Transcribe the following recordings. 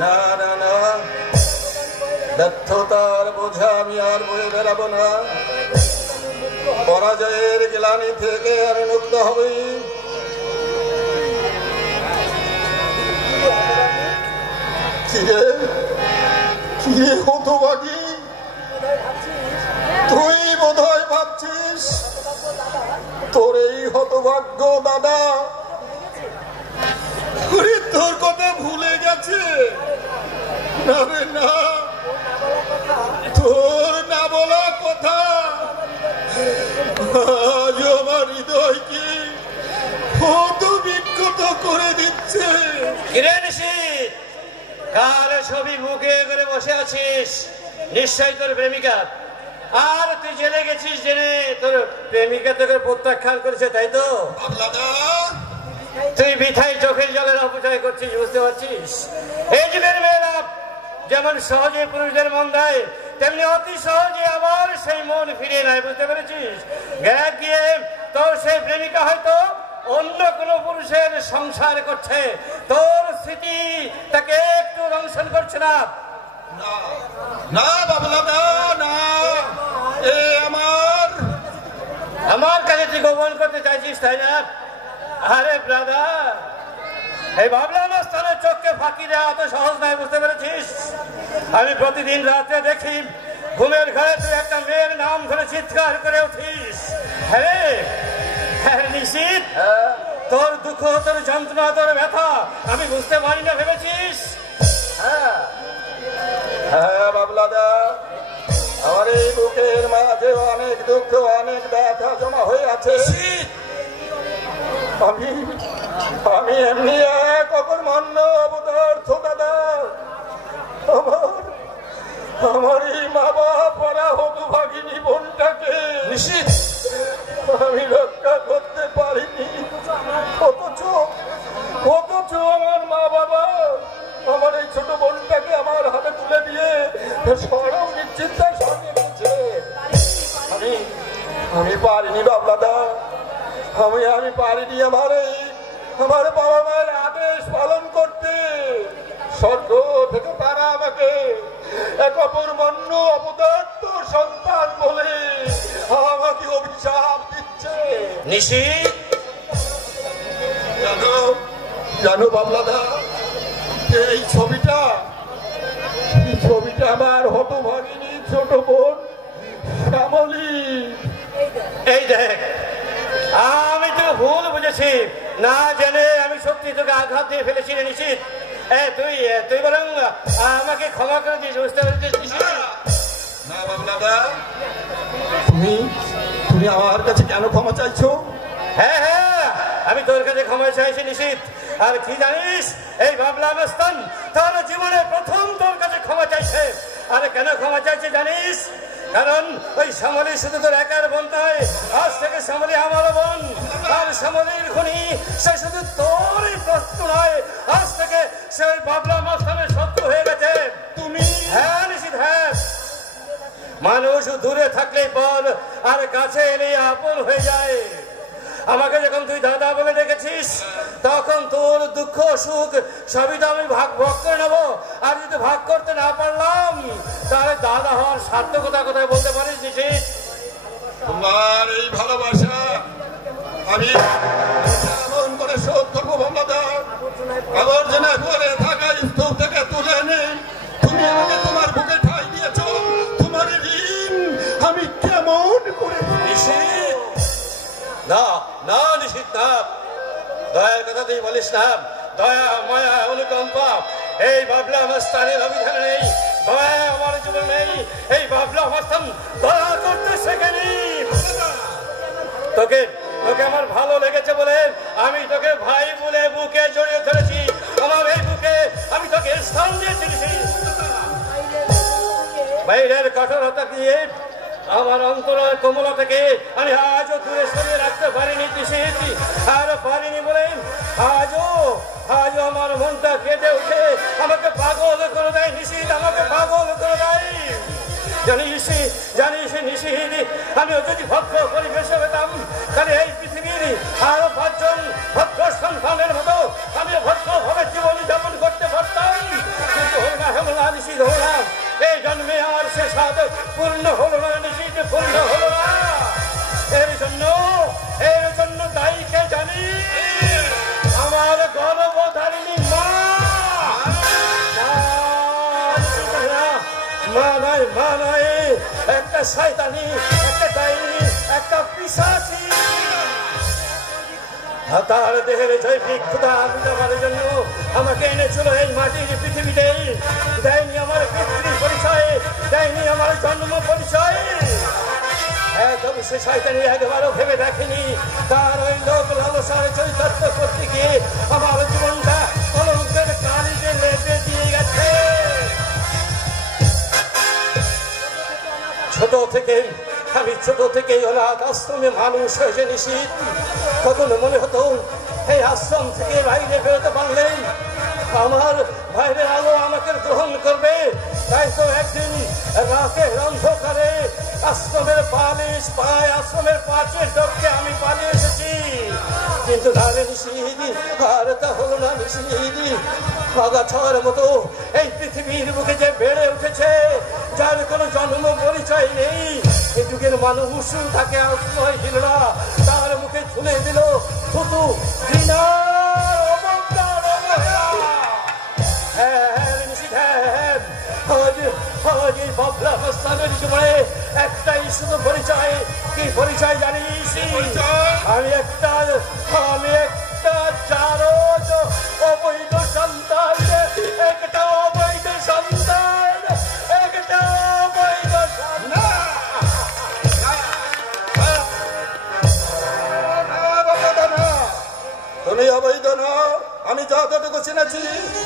না না না, ব্যর্থতার বোঝা আমি আর বয়ে বেড়াবো না। পরাজয়ের গ্লানি থেকে আমি মুক্ত হবই। কিরে কিরে হতভাগী, তুই বোধহয় ভাবছিস তোর এই হতভাগ্য দাদা তোর কথা ভুলে গেছে। না রে না, তোর না বলা কথা আজ আমার হৃদয় কি কত বিক্ষত করে দিচ্ছে। কার ছবি মুখে করে বসে আছিস? নিশ্চয়ই তোর প্রেমিকা। আর তুই জেলে গেছিস, জেনে তোর প্রেমিকা তোকে প্রত্যাখ্যান করেছে, তাই তো? তুই বৃথাই চোখের জলের অপচয় করছিস, বুঝতে পারছিস? এই যুগের মেয়েরা যেমন সহজে পুরুষদের মন দেয়, তেমনি অতি সহজে আবার সেই মন ফিরিয়ে নেয়, বুঝতে পেরেছিস? গিয়ে তোর সেই প্রেমিকা হয়তো অন্য কোনো পুরুষের সংসার করছে, তোর স্মৃতি তাকে একটু দংশন করছে না। না বাবলা না, এ আমার কাছে তুই গোপন করতে চাইছিস, তাই না? আরে ব্রাদার, এই ভাবলা অবস্থানের চোখকে ফাঁকি দেওয়া অত সহজ নয়, বুঝতে পেরেছিস? আমি প্রতিদিন রাত্রে দেখি ঘুমের ঘরে তুই একটা মেয়ের নাম ধরে চিৎকার করে উঠিস। হ্যাঁ নিশ্চিত তোর দুঃখ, তোর যন্ত্রণা, তোর ব্যথা আমি বুঝতে পারি না ভেবেছিস? হ্যাঁ হ্যাঁ বাবলাদা, আমার এই বুকের মাঝে অনেক দুঃখ, অনেক ব্যথা জমা হয়ে আছে। আমি এমনি এক অকর্মণ্য অবদার্থ দাদা। আমার এই মা বাবা হতভাগিনী বোনটাকে আমি রক্ষা করতে পারিনি, অথচ আমার মা বাবা আমার এই ছোট বোনটাকে আমার হাতে তুলে দিয়ে সরব নিশ্চিন্তায় সঙ্গে নিয়েছে। আমি পারিনি বাবলাদা, আমি পারিনি আমার বাবা মায়ের আদেশ পালন করতে। স্বর্গ থেকে তারা আমাকে এক অপরমন্য অপদার্থ সন্তান বলে আমাকে অভিশাপ দিচ্ছে। নিশিত জানো বাবলাদা, এই ছবিটা আমার হতভাগিনী ছোট বোন শ্যামলী। এই দেখ, আমি তোকে ভুল বুঝেছি, না জেনে আমি সত্যি তোকে আঘাত দিয়ে ফেলেছি রে নিশিত। তুই বরং আমাকে ক্ষমা করে দিস, বুঝতে পেরেছিস? না বাবলাদা, তুমি আমার কাছে কেন ক্ষমা চাইছো? হ্যাঁ হ্যাঁ, আমি তোর কাছে ক্ষমা চাইছি নিশিত। আর কি জানিস, এই বাবলা মস্তান তার জীবনে প্রথম তোর কাছে ক্ষমা চাইছে। আরে কেন ক্ষমা চাইছে জানিস? কারণ ওই শ্যামলী শুধু তোর একার বোন নয়, আজ থেকে শ্যামলী আমারও বোন। আর শ্যামলীর খুনি সে শুধু তোরই শত্রু নয়, আজ থেকে সে ওই বাবলা মস্তানের শত্রু হয়ে গেছে। তুমি? হ্যাঁ নিশিত, হ্যাঁ। মানুষ দূরে থাকলেই পর আর কাছে এলেই আপন হয়ে যায়। আমাকে যখন তুই দাদা বলে দেখেছিস, তখন তোর দুঃখ সুখ সবই তো আমি ভাগ করে নেবো। আর যদি ভাগ করতে না পারলাম, তাহলে দাদা হওয়ার সার্থকতা কোথায় বলতে পারিস নিশিত? তোমার এই ভালোবাসা আমি এমন করে শোধ করবো বাবলাদা, আবর্জনা করে থাকা স্তূপ থেকে তুলে এনে তুমি আমাকে তোমার বুকে ঠাঁই দিয়েছ। তোমার ঋণ আমি কেমন করে? নিশিত না, না নিশিত না, দয়ার কথা তুই বলিস না। দয়া মায়া অনুকম্পা এই বাবলা মস্তানের অভিধানে নেই, দয়া আমার জীবন নেই। এই বাবলা মস্তান দয়া করতে শেখেনি। তোকে আমার ভালো লেগেছে বলে আমি তোকে ভাই বলে বুকে জড়িয়ে ধরেছি। আমার এই বুকে আমি তোকে স্থান দিয়েছি। বাইরের কঠোরতা দিয়ে আমার অন্তরের কোমলতাকে আমি আজও দূরে সরিয়ে রাখতে পারিনি, পিছিয়েছি। আর পারিনি বলে আজও আমার মনটা কেঁদে উঠে আমাকে পাগল করে দেয় নিশিত, আমাকে পাগল করে দেয়। জানিস নিশিত, আমিও যদি ভক্ত পরিবেশে পেতাম, তাহলে এই পৃথিবীর আরো 5 জন ভক্ত সন্তানের মতো আমিও ভক্ত ভাবে জীবন যাপন করতে পারতাম। কিন্তু পূর্ণ হলো না, নিশ্চিত পূর্ণ হলো না। এর জন্য দায়ীকে জানি আমার গর্ভধারিণী মা। মা নয়, একটা শয়তানি, একটা ডাইনি, একটা পিশাচি। তার দেহের জৈবিক ক্ষুধা মিটাবার জন্য আমাকে এনেছিল এই মাটির পৃথিবীতে। দেয়নি আমার পিতৃ পরিচয়, দেয়নি আমার জন্ম পরিচয়। তবে সে শয়তানি একবারও ভেবে দেখেনি তার ওই লোক লালসার চৈতন্য করতে গিয়ে আমার জীবনটা কলঙ্কের কালিতে লেপে দিয়ে গেছে। আমি ছোট থেকে অনাথ আশ্রমে মানুষ হয়েছে নিশ্চিত। কখনো মনে হতো এই আশ্রম থেকে বাইরে বেরোতে পারলেন আমার বাইরের আলো আমাকে গ্রহণ করবে। তাই তো একদিন রাতের অন্ধকারে আশ্রমের বালিশ পায়, আশ্রমের পাঁচের ডোবকে আমি পালিয়ে এসেছি। কিন্তু ধারে নিষিদ্ধ আর তা হলো না নিষিদ্ধ। আগাছার মতো এই পৃথিবীর বুকে যে বেড়ে উঠেছে, যার কোনো জন্ম পরিচয় নেই, এই যুগের মানুষ তাকে আশ্রয় দিল না, তার মুখে ঝুলে দিল থুতু, ঘৃণার অবজ্ঞার অবহেলা। একটাই শুধু পরিচয়। কি পরিচয় জানিস? আমি একটা জারজ অবৈধ সন্তান, একটা অবৈধ সন্তান, একটা অবৈধ সন্তান। তুমি অবৈধ নও। আমি যতটুকু চিনেছি,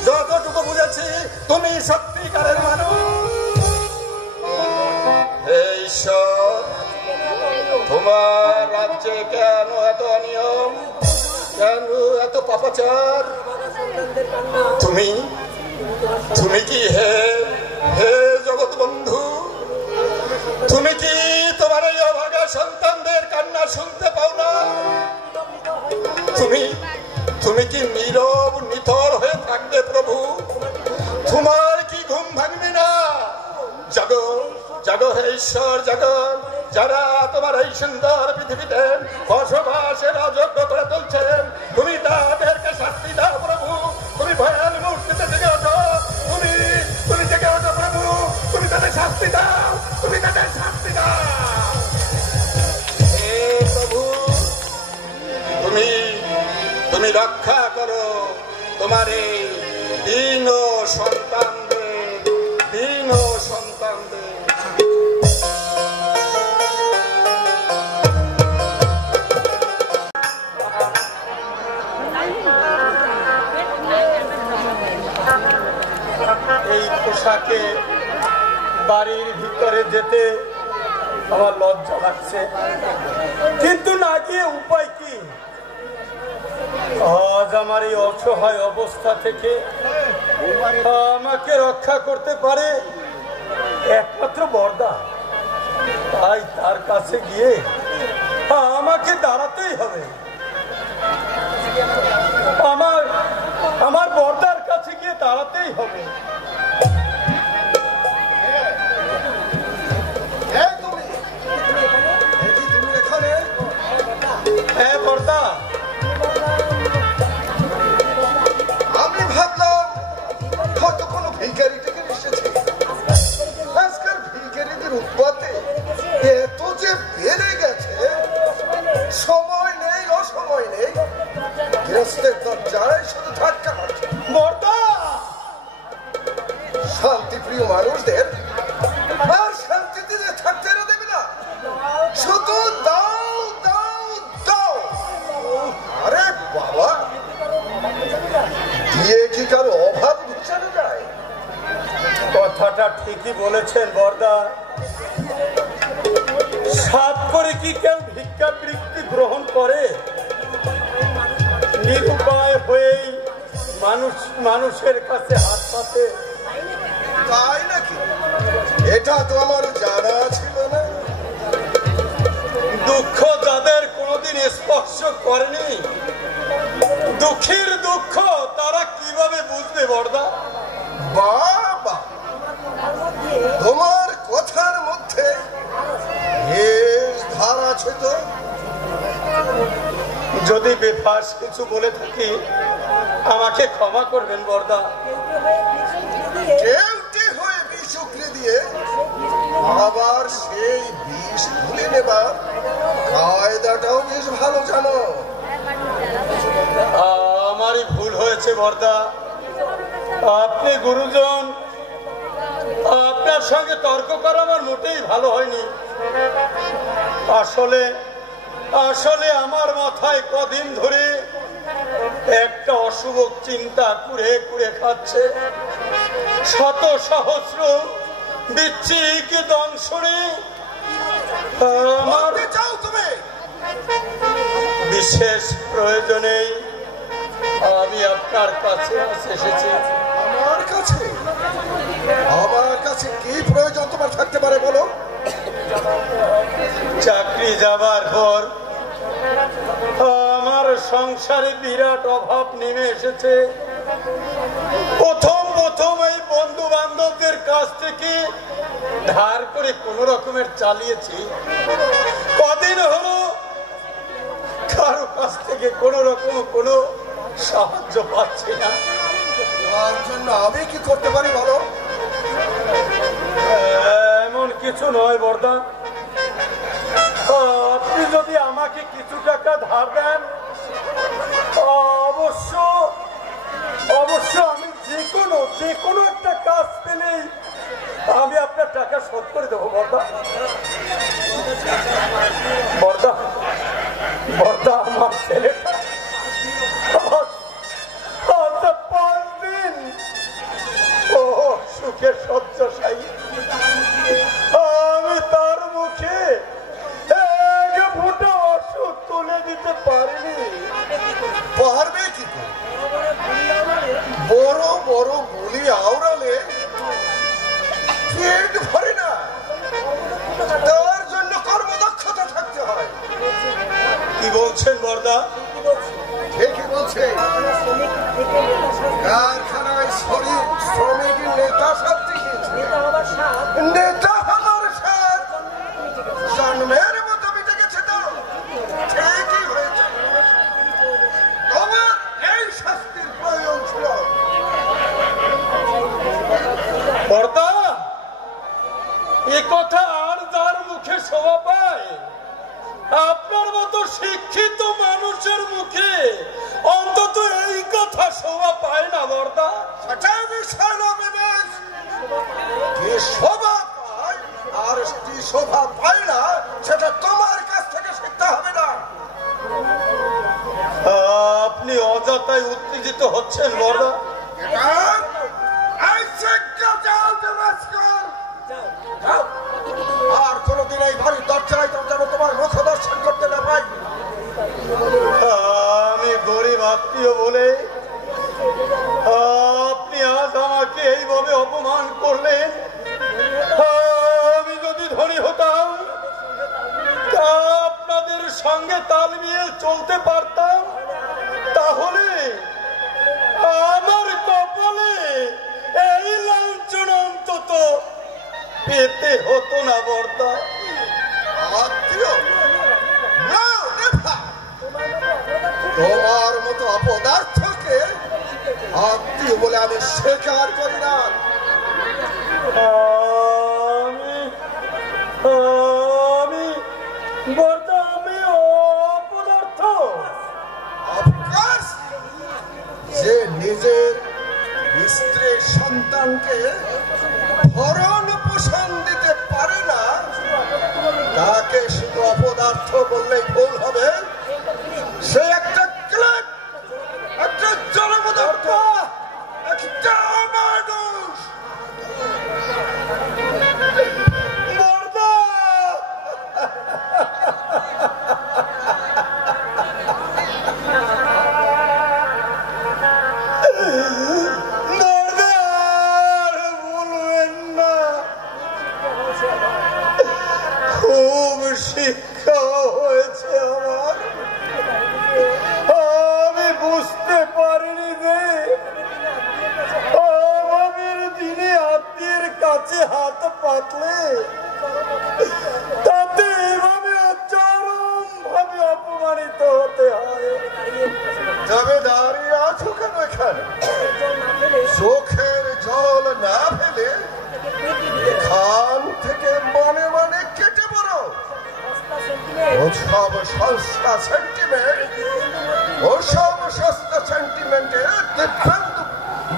যতটুকু বুঝেছি, তুমি সত্যিকারের মানুষ। ঈশ্বর, তোমার রাজ্যে কেন এত অনিয়ম, কেন এত পাপাচার? তুমি কি হে জগৎ বন্ধু, তুমি কি তোমার এই অভাগা সন্তানদের কান্না শুনতে পাও না? তুমি কি নীরব নিথর হয়ে থাকবে প্রভু? তোমার কি ঘুম ভাঙবে না? জাগো জাগো হে ঈশ্বর, জাগো। যারা তোমার এই সুন্দর পৃথিবীতে বসবাসের অযোগ্য করে তুলছেন, তুমি তাদেরকে শাস্তি দাও প্রভু। তুমি ভয়াল মূর্তিতে জেগে ওঠো, তুমি জেগে ওঠো প্রভু। তুমি তাদের শাস্তি দাও, তুমি তাদের শাস্তি দাও। হে প্রভু, তুমি রক্ষা করো তোমার এই দীন সন্তানদের। এই পোশাকে বাড়ির ভিতরে যেতে আমার লজ্জা লাগছে, কিন্তু না গিয়ে উপায় কি? আজ আমার এই অসহায় অবস্থা থেকে আমাকে রক্ষা করতে পারে একমাত্র বরদা। তাই তার কাছে গিয়ে আমাকে দাঁড়াতেই হবে। আমার বরদার কাছে গিয়ে দাঁড়াতেই হবে। হ্যাঁ বরদা, আমি ভাবলাম হয়তো কোনো ভিখারি থেকে এসেছে। আজকাল ভিখারিদের উৎপাতে এত যে বেড়ে গেছে, সময় নেই অসময় নেই, গৃহস্থের দরজায় শুধু ধাক্কা মারছে। বরদা, শান্তিপ্রিয় মানুষদের আর শান্তিতে থাকতে দেবে না, শুধু দাও দাও দাও। আরে বাবা, দিয়ে কি কারো অভাব ঘুচানো যায়? কথাটা ঠিকই বলেছেন বরদা। সাত করে কি কেউ ভিক্ষা বৃত্তি গ্রহণ করে? নিরুপায় হয়েই মানুষের কাছে হাত পাতে। তাই নাকি? এটা তো আমার জানা ছিল না। দুঃখ যাদের কোনোদিন স্পর্শ করেনি, দুঃখের দুঃখ তারা কিভাবে বুঝবে বরদা? বাবা, তোমার কথার মধ্যে উদাস কিছু বলে থাকি আমাকে ক্ষমা করবেন বর্দা। কেউটি হয়ে বিষ উকড়ে দিয়ে আবার সেই বিষ ভুলে নেবার কায়দাটাও বেশ ভালো জানো। আমারই ভুল হয়েছে বর্দা। আপনি গুরুজন, আপনার সঙ্গে তর্ক করা আমার মোটেই ভালো হয়নি। আসলে আসলে আমার মাথায় কদিন ধরে একটা অশুভ চিন্তা কুড়ে কুড়ে খাচ্ছে। শত সহস্র বিচ্ছিক দংশনে আমার বিশেষ প্রয়োজনেই আমি আপনার কাছে এসেছি। আমার কাছে কি প্রয়োজন তোমার থাকতে পারে বলো? চাকরি যাবার পর আমার সংসারে বিরাট অভাব নেমে এসেছে। প্রথম এই বন্ধু বান্ধবদের কাছ থেকে ধার করে কোন রকমের চালিয়েছি। কদিন হলো কারো কাছ থেকে কোন রকম কোনো সাহায্য পাচ্ছি না। তার জন্য আমি কি করতে পারি বলো? এমন কিছু নয় বর্দা, আপনি যদি আমাকে কিছু টাকা ধার দেন অবশ্য আমি যে কোনো একটা কাজ পেলেই আমি আপনার টাকা শোধ করে দেবো বর্দা। আমার ছেলেটা 5 দিন সুখে শয্যাশায়ী। আমি তার মুখে এক ফোঁটা ওষুধ তুলে দিতে পারিনি। পারবে কি করে? বড় বড় গুলি আওড়ালে পেট ভরে না, তার জন্য কর্মদক্ষতা থাকতে হয়। কি বলছেন বর্দা? ঠিকই বলছে। কারখানায় শ্রমিক নেতা সাথে নেতা হবার সাথ জন্মের মতো মিটে গেছে। তো ঠিকই হয়েছে, তোমার এই শাস্তির প্রয়োজন ছিল। বর্দা, এ কথা আর যার মুখে শোভা পায়? আপনার মতো শিক্ষিত মানুষের মুখে অন্তত এই কথা শোভা পায় না বর্দা। শোভা পায় আর শোভা পায় না, সেটা তোমার কাছ থেকে শিখতে হবে না। আপনি অযথাই উত্তেজিত হচ্ছেন বর্দা। আর কোনদিন এই বাড়ির দরজায় যেন তোমার মুখ দর্শন করতে না পাই। আমি গরিব আত্মীয় বলে আপনি আজ আমাকে এইভাবে অপমান করলেন। আমি যদি ধনী হতাম আপনাদের সঙ্গে তাল মিলিয়ে চলতে পারতাম, তাহলে আমার কপালে এই লাঞ্ছনা অন্তত পেতে হতো না বর্দা। আত্মীয় তোমার মতো অপদার্থকে আত্মীয় বলে আমি স্বীকার করি না। আমি বর্দা, আমি অপদার্থ? যে নিজের স্ত্রীর সন্তানকে ভরণ পোষণ দিতে পারে না, তাকে শুধু অপদার্থ বললেই ভুল হবে। সে একটা ক্লেব, একটা জনপদার্থ, একটা মানুষ। খুব শিক্ষা হয়েছে আমার।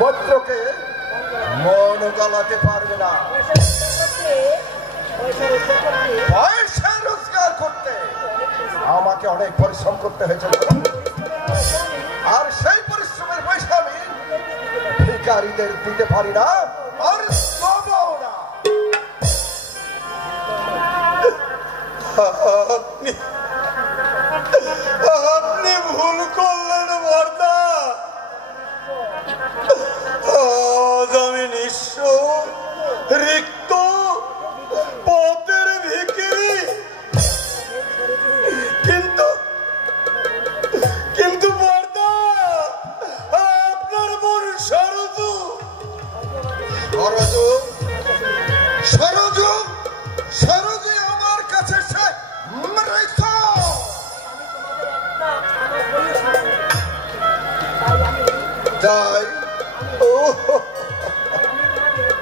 মন্ত্রকে মন গলাতে পারবে না। পয়সা রোজগার করতে আমাকে অনেক পরিশ্রম করতে হয়েছে, আর সেই পরিশ্রমের পয়সা আমি ভিখারীদের দিতে পারি না, আর দেবও না। আপনি ভুল করলেন বর্দা। আজ আমি নিঃস্ব, রিক্ত, পথের ভিখিরি। কিন্তু বর্দা, আপনার বোন সরজু আমার কাছে সে মৃত।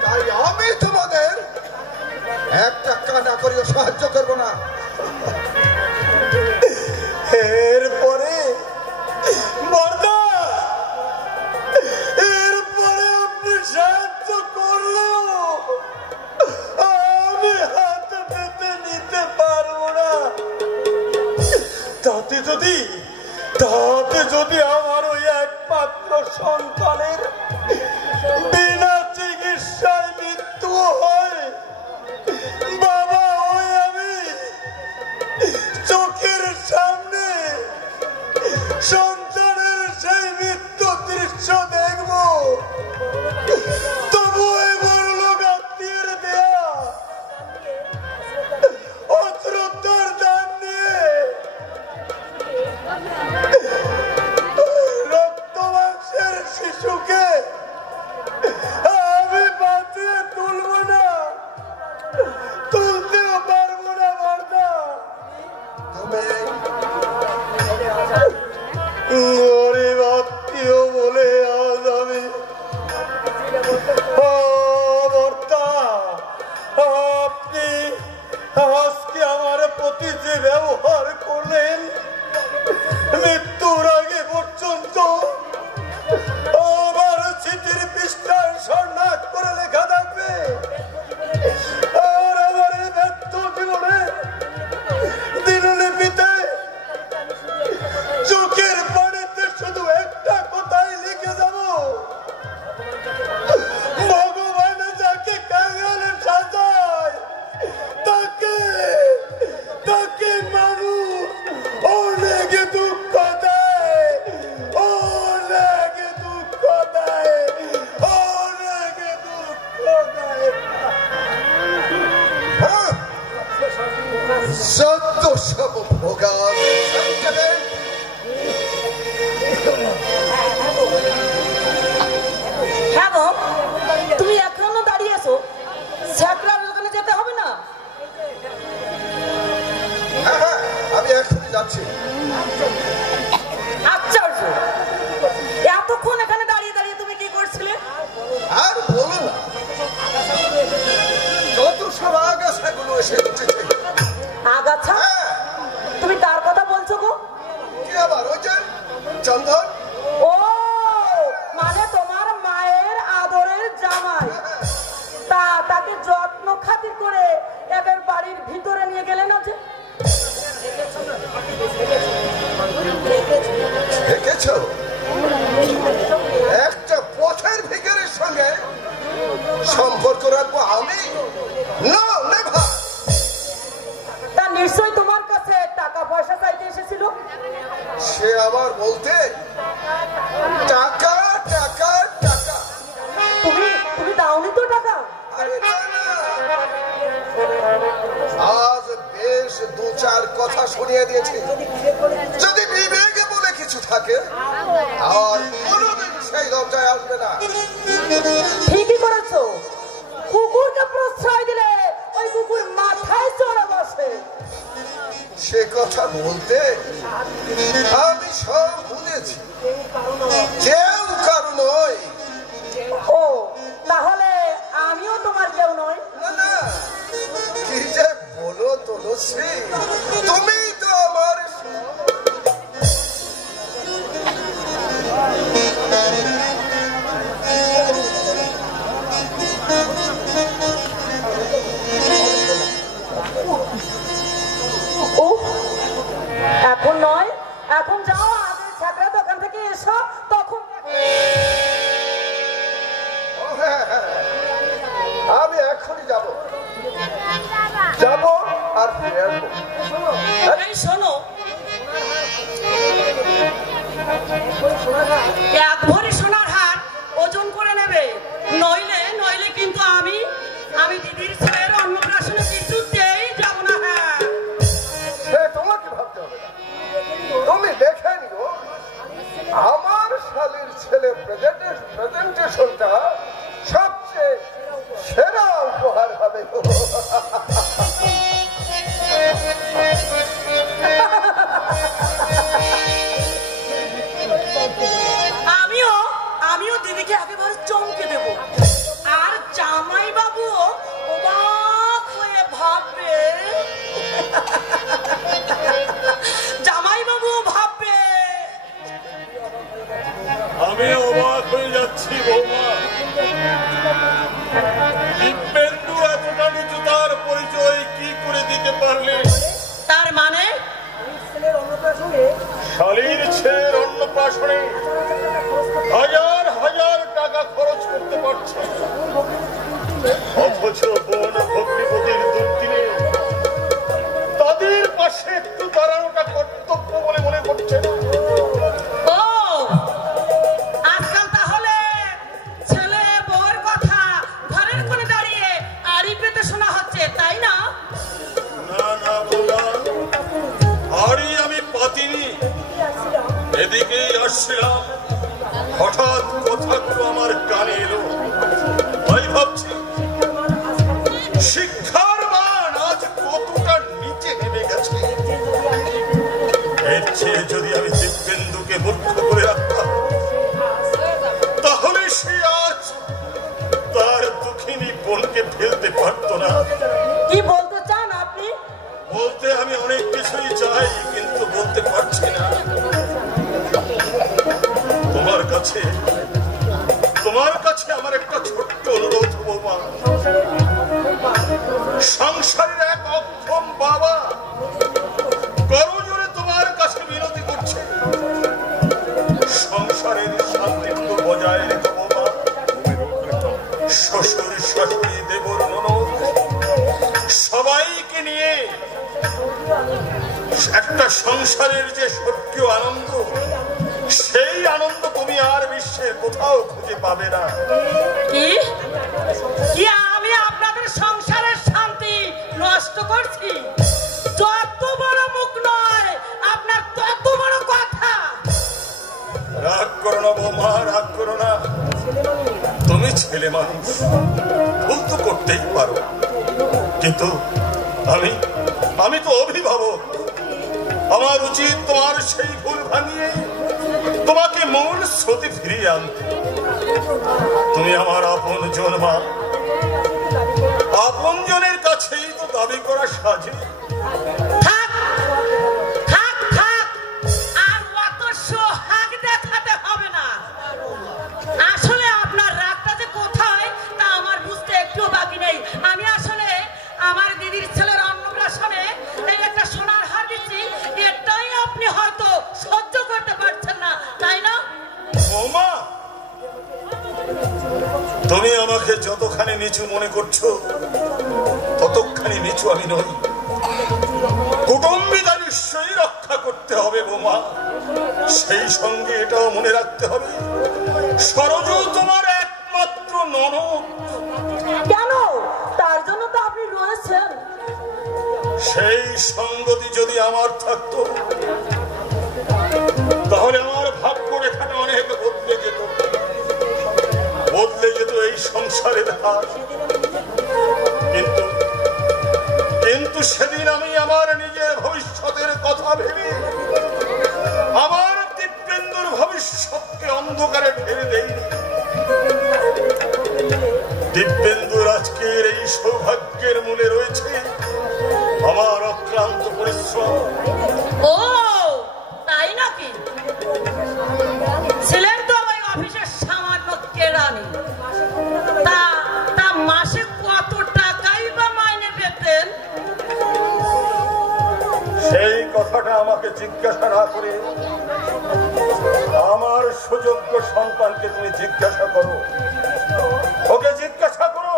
তাই আমি তোমাদের একটা কানা করিও সাহায্য করব না। এরপরে আপনি সাহায্য করলেও আমি হাতে পেতে নিতে পারবো না। তাতে যদি আমার ওই একমাত্র সন্তানের বিনা চিকিৎসায় মৃত্যু হয়, বাবা, ওই আমি চোখের সামনে সন্তানের সেই মৃত্যু দৃশ্য দেখব, তবু এই বড় লোক আত্মীয়ের দেয়া অশ্রদ্ধার দান নিয়ে রক্ত মাংসের শিশুকে আমি বাঁচিয়ে তুলব না, তুলতেও পারবো না বর্দা। গরিব আত্মীয় বলে আজ আমি বর্দা, আপনি আজকে আমার প্রতি যে ব্যবহার করলেন, মৃত্যুর আগে পর্যন্ত আমার স্মৃতির পৃষ্ঠায় স্বর্ণাক করে লেখা থাকবে। আর আমার এই ব্যর্থ জীবনে দিনলিপিতে চোখের পানিতে শুধু একটা কথাই লিখে যাব, ভগবান যাকে কাঙাল সাজায় তাকে মানুষ অনেক দুঃখ দেয়, অনেক দুঃখ দেয়, অনেক দুঃখ দেয়। সত্য সব ভোগান তুমি এখনো দাঁড়িয়ে আছো, স্যাকরার দোকানে যেতে হবে না? হ্যাঁ, আমি এখনই যাচ্ছি। আশ্চর্য, এতক্ষণ এখানে দাঁড়িয়ে দাঁড়িয়ে তুমি কি করছিলে? আর বলো না, যত সব আগাছাগুলো এসে উঠেছে। আগাছা? তুমি কার কথা বলছো গো? কি আবার ওই যে চন্দন? ও, মানে তোমার মায়ের আদরের জামাই। তাকে যত্ন খাতির করে এদের বাড়ির ভিতরে নিয়ে গেলেন আছে। দেখেছ, একটা পথের ভিখারির সঙ্গে সম্পর্ক রাখবো আমি? না, নেভার। তা নিশ্চয়ই তোমার কাছে টাকা পয়সা চাইতে এসেছিল। সে আবার বলতে টাকা টাকা টাকা। তুমি দাওনি তো টাকা? আরে না না, আজ বেশ দু চার কথা শুনিয়ে দিয়েছি। যদি বিবেকে বলে কিছু থাকে আর কোনোদিন সেই লজ্জায় আসবে না। ঠিকই করেছো, কুকুরকে প্রশ্রয় দিলে ওই কুকুর মাথায় চড়ে বসে। সে কথা বলতে আমি সব বুঝেছি, কেউ কারো নয়। ও, তাহলে আমিও তোমার কেউ নই? না না, কি যে বলো তুলসী, তুমি তো আমার ছেলে প্রেজেন্টেশনটা সবচেয়ে সেরা উপহার হবে। আমিও দিদিকে একেবারে চমকে দেব, আর জামাই বাবু অবাক হয়ে ভাববে, জামাই বাবু ভাববে আমি অবাক হয়ে যাচ্ছি বৌমা। দিব্যেন্দু এতটা নিচু তার পরিচয় কি করে দিতে পারলে? তার মানে শালীর ছেলের অন্নপ্রাশনে হাজার হাজার টাকা খরচ করতে পারছে, অথচ বোন ভগ্নিপতির দুর্দিনে তাদের পাশে একটু দাঁড়ানোটা কর্তব্য বলে মনে করছে না। আজকাল তাহলে ছেলে বউর কথা ঘরের কোণে দাঁড়িয়ে আড়ি পেতে শোনা হচ্ছে, তাই না? না না বোলা, আড়ি আমি পাতিনি, এদিকেই আসছিলাম, হঠাৎ কথাগুলো আমার কানে এলো। তাই ভাবছি শিক্ষার মান আজ কতটা নিচে নেমে গেছে। এর চেয়ে যদি আমি দিব্যেন্দুকে মূর্খ করে রাখতাম, তাহলে সে আজ তার দুঃখিনী বোনকে ফেলতে পারত না। কি বলতে চান আপনি? বলতে আমি অনেক কিছুই চাই, কিন্তু বলতে পারছি না। তোমার কাছে আমার একটা ছোট্ট অনুরোধ বৌমা। সংসারের এক অক্ষম বাবা করজোরে তোমার কাছে বিনতি করছে, সংসারের শান্তিত্ব বজায় রেখো বৌমা। শ্বশুর শাশুড়ি দেবর ননদ সবাইকে নিয়ে একটা সংসারের যে স্বর্গীয় আনন্দ, সেই আনন্দ তুমি আর বিশ্বের কোথাও খুঁজে পাবে না। কি আমি আপনাদের সংসারের শান্তি নষ্ট করছি? যত বড় মুখ নয় আপনার, তত বড় কথা। রাগ করো না বৌমা, রাগ করো না। তুমি ছেলে মানুষ, ভুল তো করতেই পারো, কিন্তু আমি তো অভিভাবক। আমার উচিত তোমার সেই ভুল ভাঙিয়ে তোমাকে মূল স্রোতে ফিরিয়ে আনতে। তুমি আমার আপন জন মা, আপন জনের কাছেই তো দাবি করা সাজে। আর অত সোহাগ দেখাতে হবে না। আসলে আপনার রাগটা যে কোথায় তা আমার বুঝতে একটু বাকি নেই। আমি আসলে আমার দিদির ছেলের অন্নপ্রাশনে এই একটা সোনার হার দিচ্ছি, এটাই আপনি হয়তো সহ্য করতে পারছেন না, তাই না? বৌমা, তুমি আমাকে যতখানি নিচু মনে করছো ততখানি নিচু আমি নই। কুটুম্বিতা নিশ্চয়ই রক্ষা করতে হবে বৌমা, সেই সঙ্গে এটাও মনে রাখতে হবে সরজু তোমার একমাত্র ননদ। কেন? তার জন্য তো আপনি রয়েছেন। সেই সঙ্গতি যদি আমার থাকতো তাহলে আমার ভাগ্য রেখাটা অনেক বদলে যেত এই সংসারের হার। কিন্তু সেদিন আমি আমার নিজের ভবিষ্যতের কথা ভেবে আমার দিব্যেন্দুর ভবিষ্যৎকে অন্ধকারে ঠেলে দেইনি। দিব্যেন্দুর আজকের এই সৌভাগ্যের মূলে রয়েছে আমার অক্লান্ত পরিশ্রম। ও তাই নাকি? ছিলেন তো ওই অফিসের সামান্য কেরানি, তা মাসে কত টাকাই বা মাইনে পেতেন? সেই কথাটা আমাকে জিজ্ঞাসা না করে আমার সুযোগ্য সন্তানকে তুমি জিজ্ঞাসা করো। ওকে জিজ্ঞাসা করো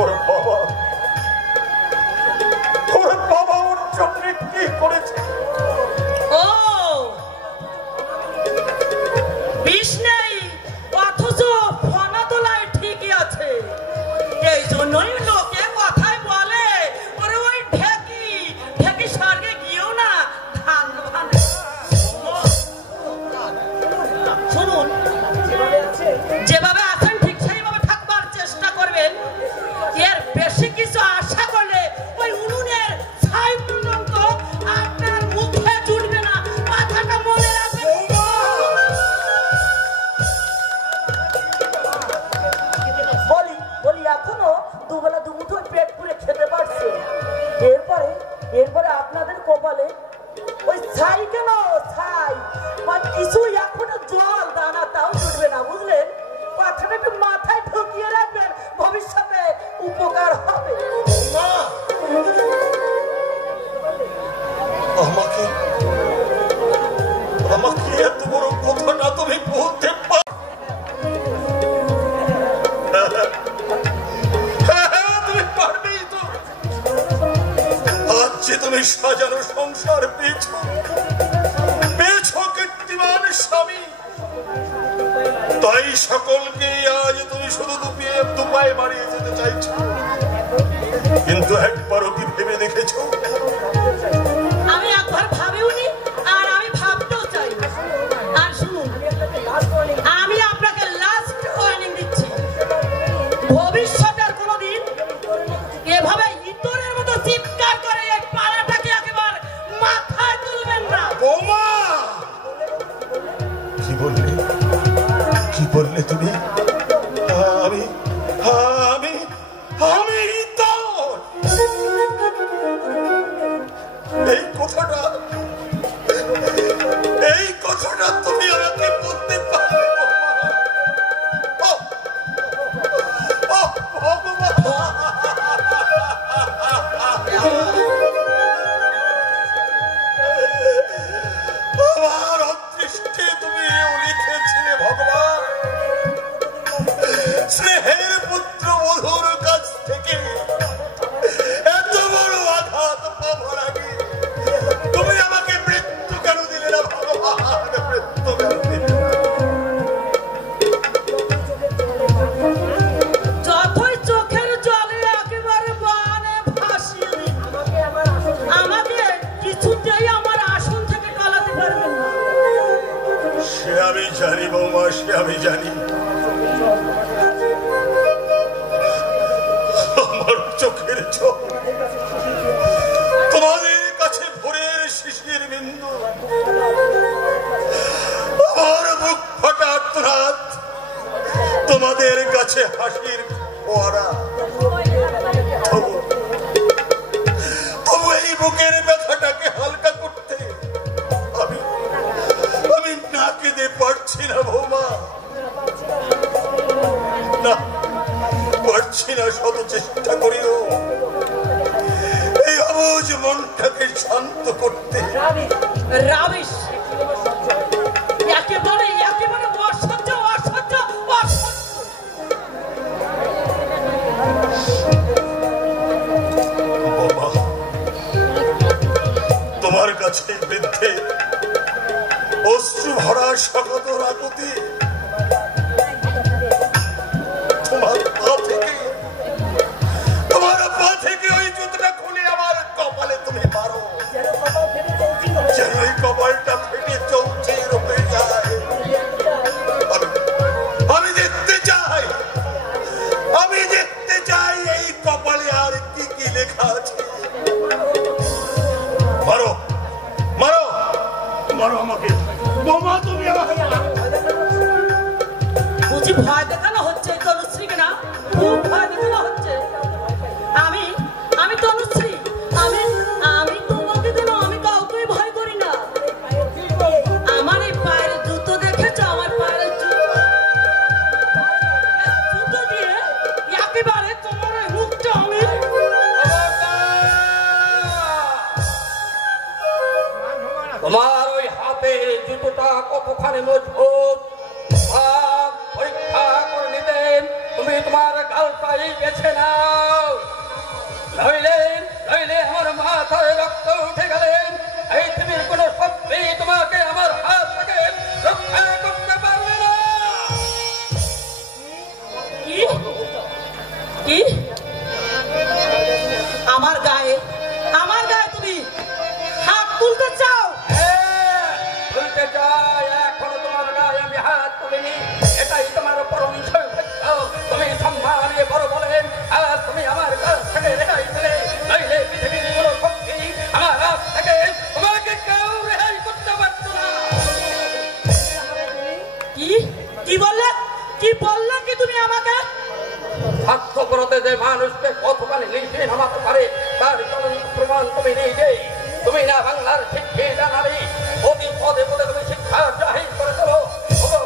ওর বাবা ওর জন্য কি করেছে। ও বিষ নেই, অথচ ফনা তোলায় ঠিকই আছে। এই জন্যই লোকে কথায় বলে ওরে ওই ঢেকি স্বর্গে গিয়েও না ধান ভানে। যেভাবে আছেন ঠিক সেইভাবে থাকবার চেষ্টা করবেন। এর বেশি কিছু আশা করলে ওই উনুনের ছাই পর্যন্ত আপনার মুখে জুটবে না, কথাটা মনে রাখবেন। বলি এখনো দুবেলা দুমুঠো পেট পুরে খেতে পারছে। এরপরে আপনাদের কপালে ওই ছাই কেন ছাই কিছু এখনো জল দানা তাও জুটবে না, বুঝলেন? কথাটা একটু মাথায় ঢুকিয়ে রাখবেন, ভবিষ্যতে উপকার হবে। আমাকে এত বড় কথাটা তুমি বলতে পারো? তুমি পারবেই তো। আজ যে তুমি সাজানো সংসার পেয়েছো কীর্তিমান স্বামী, তাই সকলকে আজ তুমি শুধু দুপায়ে বাড়িয়ে যেতে চাইছো। কিন্তু একবারও কি ভেবে দেখেছো? আমি একবার ভাবিওনি, আর আমি ভাবতেও চাই। আর শুনুন, আমি আপনাকে লাস্ট ওয়ার্নিং দিচ্ছি, ভবিষ্যতের কোনোদিন এভাবে ইতরের মতো চিৎকার করে এই পাড়াটাকে একেবারে মাথায় তুলবেন না। বৌমা, কি বললে তুমি? আমি এই কথাটা তুমি আমাকে বলতে পারো? আমার অদৃষ্টে তুমি লিখেছিলে ভগবান, স্নেহের পুত্র বধূর কাছ থেকে এত বড় আঘাত পাবার আগে তুমি আমাকে মৃত্যু কেন দিলে না ভগবান? মৃত্যু কেন দিলে না? যতই চোখের জলে একেবারে বানে ভাসিয়ে দিন, আমাকে কিছুতেই আমার আসন থেকে টলাতে পারবেন না। সে আমি জানি বৌমা, সে আমি জানি। আমার চোখের চোখ তোমাদের কাছে ভোরের শিশির বিন্দু, আমার বুক ফাটা আর্তনাদ তোমাদের কাছে হাসির ফোয়ারা। তবু এই বুকের ব্যথাটাকে হালকা করতে আমি না কেঁদে পারছি না বৌমা, না পারছি না। শত চেষ্টা করিও এই অবুঝ মনটাকে শান্ত করতে। রাবিশ, একেবারে অসহ্য। বাবা, তোমার কাছে বৃদ্ধে অশ্রু ভরা শকত রাগতি তোমার পা থেকে ওই জুতোটা খুলে আমার কপালে তুমি মারো, যেন ওই কপালটা ফেটে চৌচির হয়ে যায়। আমি দেখতে চাই এই কপালে আর কি কি লেখা আছে। মারো মারো মারো আমাকে বোমা, তুমি আমাকে বুঝি ভয় দেখানো হচ্ছে তনুশ্রীকে? না, খুব ভয় দেখানো হচ্ছে। আমি তনুশ্রী, আমি তোমাকে কেন, আমি কাউকে ভয় করি না। আমার এই পায়ের জুতো দেখেছো? আমার পায়ের জুতো দিয়ে একেবারে তোমার মুখটা আমি তোমার ওই হাতের জুতোটা কতখানি মজবুত পরীক্ষা করে নিতেন। তুমি তোমার গালটাই বেছে নাও, নইলে আমার মাথায় রক্ত উঠে গেলেন এই পৃথিবীর কোন শক্তি তোমাকে আমার হাত থেকে রক্ষা করতে পারবে না। কি আমার গায়ে তুমি হাত তুলতে চাও? তুলতে চাই, এখনো তোমার গায়ে আমি হাত তুলিনি, এটাই তোমার পরম কি বললে? কি বললে কি তুমি আমাকে? স্বার্থপরতে যে মানুষকে কতখানি নিচে নামাতে পারে তার প্রমাণ তুমি নিজেই। তুমি না বাংলার শিক্ষিতা নারী, অতি পদে পদে তুমি শিক্ষার জাহির করে তোলো।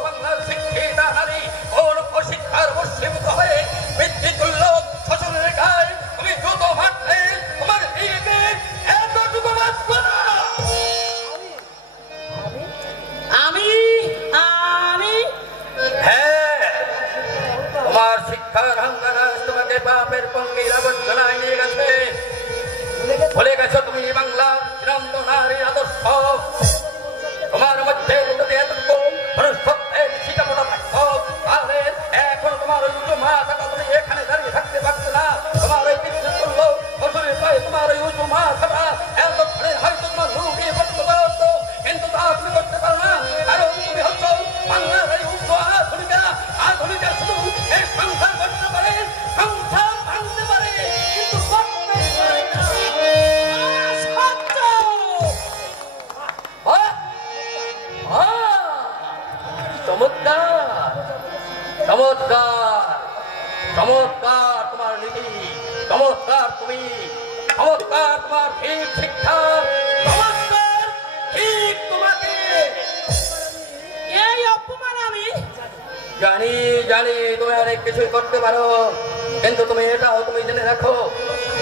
বাংলার শিক্ষিতা নারী ওর অশিক্ষার বশীভূত হয়ে বৃদ্ধি তুলল শ্বশুরের গায়ে তুমি জুতো মারতে তোমার দিকে এতটুকু বাঁচব না। আমি আমি হ্যাঁ, তোমার শিক্ষার অহংকার তোমাকে বাপের পঙ্গির আবর্জনায় নিয়ে গেছে। ভুলে গেছো তুমি বাংলার চিরন্ত নারীর আদর্শ। তোমার মধ্যে যদি এতটুকু মনুষ্যত্বের ছিটামোটা থাকতো তাহলে এখন তোমার ওই উঁচু মাথাটা তুমি এখানে দাঁড়িয়ে থাকতে পারতো না। তোমার ওই বিদ্যুৎ করলো শ্বশুরের পায়ে তোমার ওই উঁচু মাথাটা এতক্ষণে হয়তো তোমার লুকিয়ে করতে পারতো, কিন্তু তা তুমি করতে পারো না। কারণ তুমি হচ্ছ বাংলার এই উঁচু আধুনিকা। আধুনিকা শুধু এই সংসার করতে পারে, সংসার ভাঙতে পারে, কিন্তু করতে পারে না। চমৎকার চমৎকার চমৎকার তোমার নীতি, চমৎকার তুমি, চমৎকার তোমার ঠিক শিক্ষা, চমৎকার ঠিক তোমাকে। এই অপমান আমি জানি জানি তুমি অনেক কিছুই করতে পারো, কিন্তু তুমি এটাও তুমি জেনে রাখো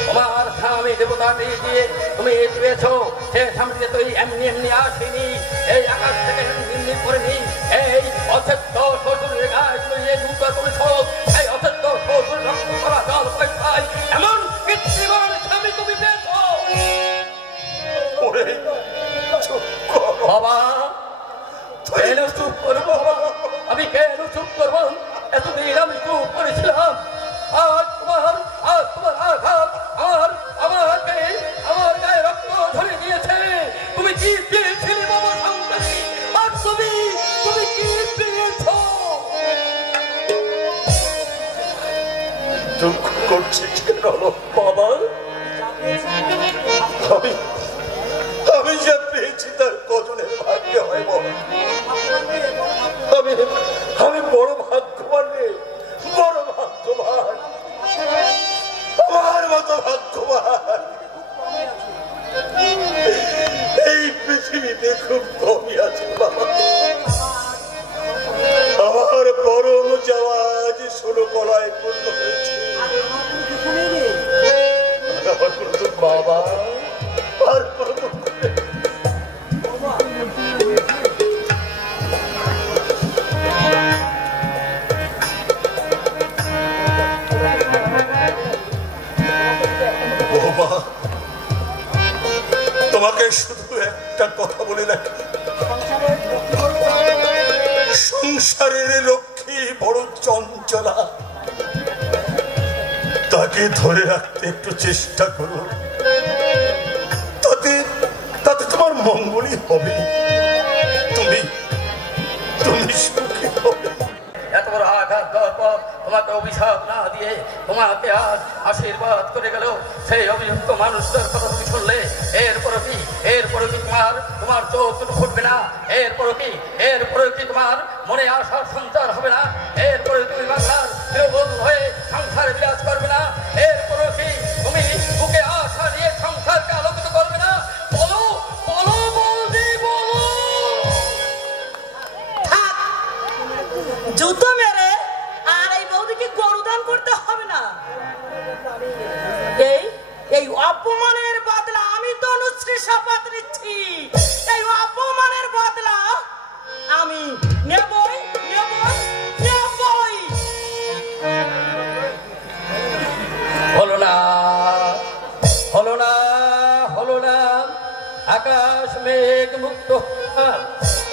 তোমার স্বামী দেবতাটি দিয়ে তুমি পেয়েছো সে স্বামীকে তুই এমনি এমনি আসেনি, এই আকাশ থেকে এমনি করেনি। এই অসত্য শ্বশুরের গায়ে তুমি এই জুতো করেছো, এই অসত্য শ্বশুর রক্ত করা জল পয়সায় এমন কৃত্রিমান স্বামী তুমি পেয়েছো। বাবা কেন চুপ করবো? আমি কেন চুপ করবো? এতদিন আমি চুপ করেছিলাম, আজ তোমার আঘাত আমাকে আমার গায়ে রক্ত ধরে দিয়েছে। তুমি কি পেয়েছিলে বাবা সন্তানী? আর তুমি কি পেয়েছ? দুঃখ করছিস কেন বাবা? আমি যা পেয়েছি তার কজনের ভাগ্য হয় বাবা? আমি বড় ভাগ্যবান রে, বড় ভাগ্যবান, আমার মতো ভাগ্যবান এই পৃথিবীতে খুব কমই আছে বাবা। আমার পরম যাওয়া আজ 16 কলায় পূর্ণ হয়েছে বাবা। আর তোমাকে শুধু একটা কথা বলে রাখি, সংসারের লক্ষ্মী বড় চঞ্চলা, তাকে ধরে রাখতে একটু চেষ্টা করো, তাতে তোমার মঙ্গলই হবে, তুমি সুখী হবে। এত বড় আঘাত দেওয়ার পর তোমাকে অভিশাপ না দিয়ে তোমাকে আজ আশীর্বাদ করে গেল সেই অভিযুক্ত মানুষদের কথা তুমি শুনলে এরপরে কি তোমার চোখ দুটো ফুটবে না? এরপরে কি তোমার মনে আসার সঞ্চার হবে না? এরপরে তুমি বাংলার গৃহবধূ হয়ে সংসারে বিরাজ করবে না? এরপরে কি তুমি বুকে আশা নিয়ে সংসারকে আলোকিত করবে না? বলো বলো বলদি বলো। জুতো মেরে আর এই বৌদিকে গরুদান করতে হবে না। এই অপমানের বদলা আমি তো অনুশ্রী শপথ নিচ্ছি, এই অপমানের বদলা আমি নেবই। হলো না আকাশ মেঘ মুক্ত,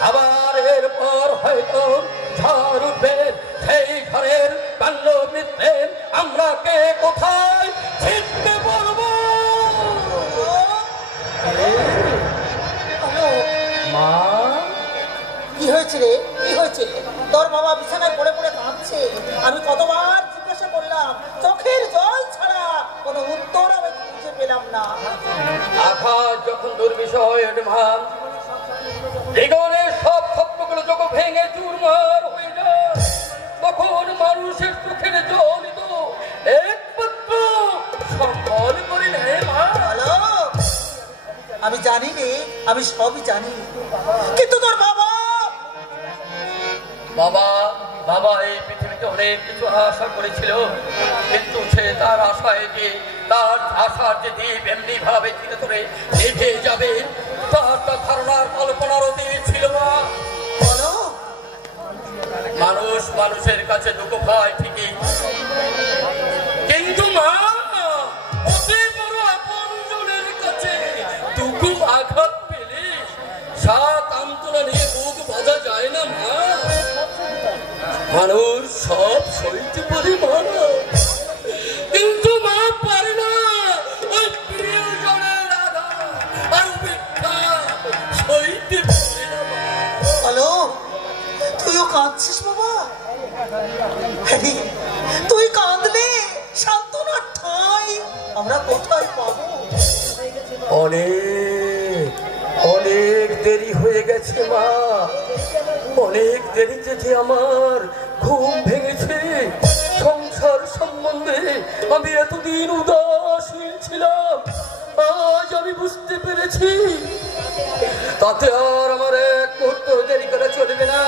আবার এরপর হয়তো ঝড় উঠবে, সেই ঘরের বাল্য বৃদ্ধে আমরা কে কোথায় ছিটকে পড়বো। মা কি হয়েছে রে? কি হয়েছে? তোর বাবা বিছানায় পড়ে পড়ে কাঁদছে। আমি কতবার জিজ্ঞাসা করলাম, চোখের জল ছাড়া কোনো উত্তর আমি খুঁজে পেলাম না। আঘাত যখন দুর্বিষহ হয়ে ওঠে মা, জীবনের সব মানুষের চোখের জল তো একমাত্র সম্বল করি না মা। আমি জানি রে, আমি সবই জানি, কিন্তু তোর বাবা বাবা বাবা এই পৃথিবীতে অনেক কিছু আশা করেছিল, কিন্তু সে তার আশায় যে তার আশার যে দ্বীপ এমনি ভাবে ধীরে ধরে নিভে যাবে তার ধারণার কল্পনার অতীত ছিল মা। মানুষ মানুষের কাছে দুঃখ পায় ঠিকই, কিন্তু মা অতি বড় আপনজনের কাছে দুঃখ আঘাত পেলে সাত আন্তনা নিয়ে বুক বাঁধা যায় না মা। মানুষ সব সইতে পারে মা, কিন্তু মা পারে না ওই প্রিয়জনের আঘাত আর উপেক্ষা সইতে পারে না মা। হ্যালো, তুইও কাঁদছিস বাবা? তুই কাঁদলে সান্ত্বনার ঠাঁই আমরা কোথায় পাবো? অনেক অনেক দেরি হয়ে গেছে মা, অনেক দেরিতে যে আমার ঘুম ভেঙেছে। সংসার সম্বন্ধে আমি এতদিন উদাসীন ছিলাম, আজ আমি বুঝতে পেরেছি তাতে আর আমার এক মুহূর্ত দেরি করে চলবে না।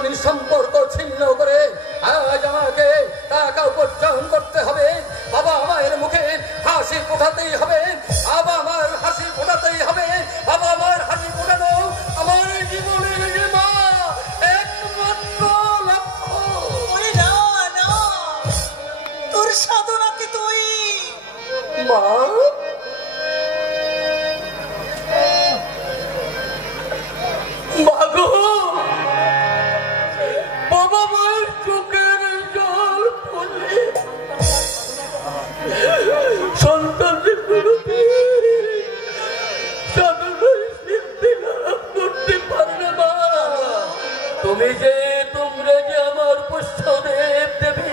আমি সম্পর্ক ছিন্ন করে আজ আমাকে টাকা উপার্জন করতে হবে। বাবা মায়ের মুখে হাসি ফোটাতেই হবে, বাবা আমার হাসি ফোটাতেই হবে। বাবা আমার হাসি ফোটানো আমার জীবনের মা একমাত্র লক্ষ্য। না না, তোর সাধনাকে তুই মা মাগো, বাবা মায়ের চোখের জল পড়লে সন্তানদের কোনোদিন সাধনায় সিদ্ধি লাভ করতে পারে না মা। তোমরা যে আমার পোষ্যদেব দেবী,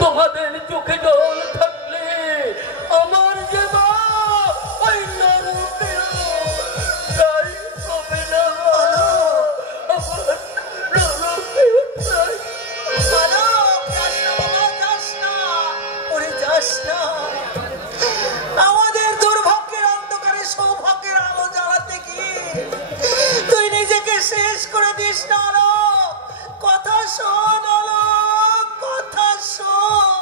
তোমাদের চোখে জল থাকলে আমার যে মা ওই নরকেও তাই হবে না। আমাদের দুর্ভাগ্যের অন্ধকারে সৌভাগ্যের আলো জ্বালাতে গিয়ে তুই নিজেকে শেষ করে দিস না। কথা শোন, কথা শোন।